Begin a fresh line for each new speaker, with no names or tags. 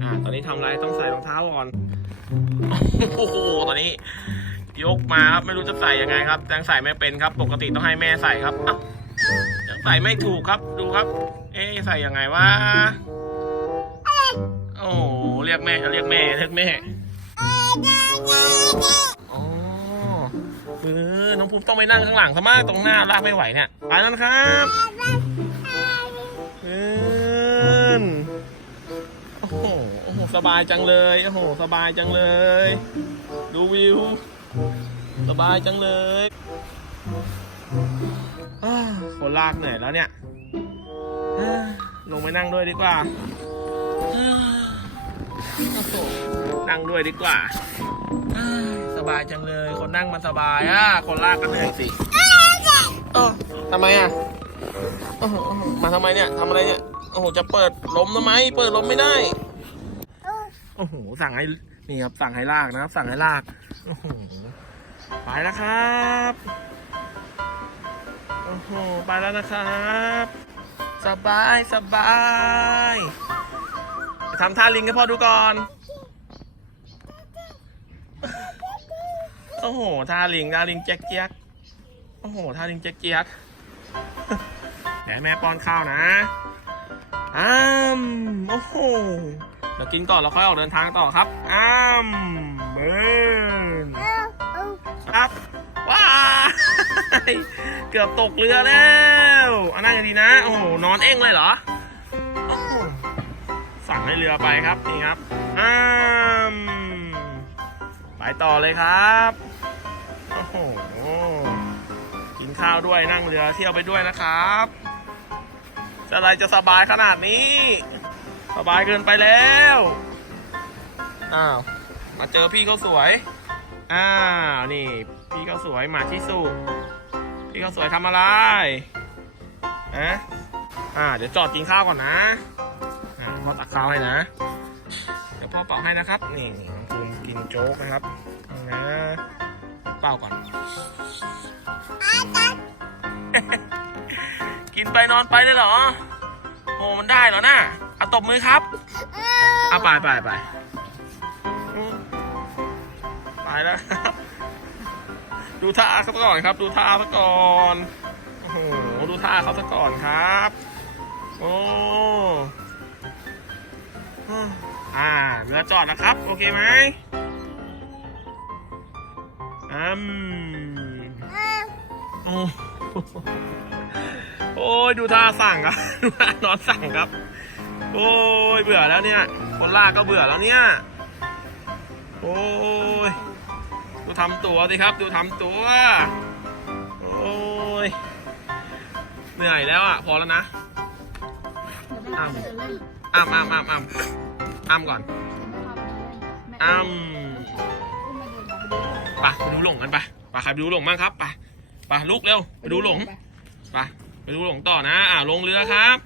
อ่า ตอนนี้ทำไรต้องใส่รองเท้าก่อน โอ้โห ตอนนี้ยกมาครับ ไม่รู้จะใส่ยังไงครับยังใส่ไม่เป็นครับ ปกติต้องให้แม่ใส่ครับอ้าวยังใส่ไม่ถูกครับ ดูครับ เอ๊ใส่ยังไงวะ โอ้โหเรียกแม่ เรียกแม่ เรียกแม่อ๋อเออ น้องภูมิต้องไปนั่งข้างหลังซะมากตรงหน้าลากไม่ไหวเนี่ย ไปแล้วนครับ บายจังเลย โอ้โห สบายจังเลย ดูวิว สบายจังเลยอาคนลากเหนื่อยแล้วเนี่ย ลงไปนั่งด้วยดีกว่า นั่งด้วยดีกว่า สบายจังเลย คนนั่งมันสบายอะ คนลากก็เหนื่อยสิเออทำไมอะมาทำไมเนี่ยทำอะไรเนี่ย โอ้โห จะเปิดลมทำไม เปิดลมไม่ได้ อ้โห สั่งให้ นี่ครับ สั่งให้ลากนะครับ สั่งให้ลาก โอ้โห ไปแล้วครับ โอ้โห ไปแล้วนะครับ สบาย สบายทำท่าลิงให้พ่อดูก่อน โอ้โห ท่าลิงท่าลิงแจ๊กแจ๊กโอ้โห ท่าลิงแจ๊กแจ๊กแม่แม่ป้อนข้าวนะ อ้ามโอ้โหเดี๋ยวกินก่อนแล้วค่อยออกเดินทางต่อครับอ้ามเบิร์นครับว้ายเกือบตกเรือแล้วเอานั่งกันดีนะ โอ้โห นอนเองเลยเหรอโอ้โหสั่งให้เรือไปครับ นี่ครับอ้ามไปต่อเลยครับ โอ้โห กินข้าวด้วยนั่งเรือเที่ยวไปด้วยนะครับจะ อะไรจะสบายขนาดนี้ สบายเกินไปแล้วอ้าวมาเจอพี่เขาสวยอ้าวนี่ พี่เขาสวยหมาที่สุพี่เขาสวยทำอะไรอะอ่า เดี๋ยวจอดกินข้าวก่อนนะอ่าพ่อตักข้าวให้นะเดี๋ยวพ่อเป่าให้นะครับ นี่น้องภูมิกินโจ๊กนะครับนะเป่าก่อน ไปนอนไปเลยเหรอโอ้มันได้เหรอน่ะเอาตบมือครับเอาไปไปไปอืมไปแล้วครับดูท่าเขาซะก่อนครับ ดูท่าซะก่อนโอ้โหดูท่าเขาซะก่อนครับ โอ้อ่าเรือจอดแล้วครับ โอเคไหมอืมโอ้ โอ้ยดูท่าสั่งครับดูท่านอนสั่งครับ โอ้ยเบื่อแล้วเนี่ย คนลากก็เบื่อแล้วเนี่ย โอ้ยดูทำตัวสิครับดูทำตัว โอ้ยเหนื่อยแล้วอะพอแล้วนะอ้ำอ้ำอ้ำอ้ำอ้ำอ้ำก่อนอ้ำไปไปดูหลงกันไปไปใครไปดูหลงบ้างครับไปไปลุกเร็วไปดูหลงไป ไปดูหลงต่อนะอ่าลงเรือครับ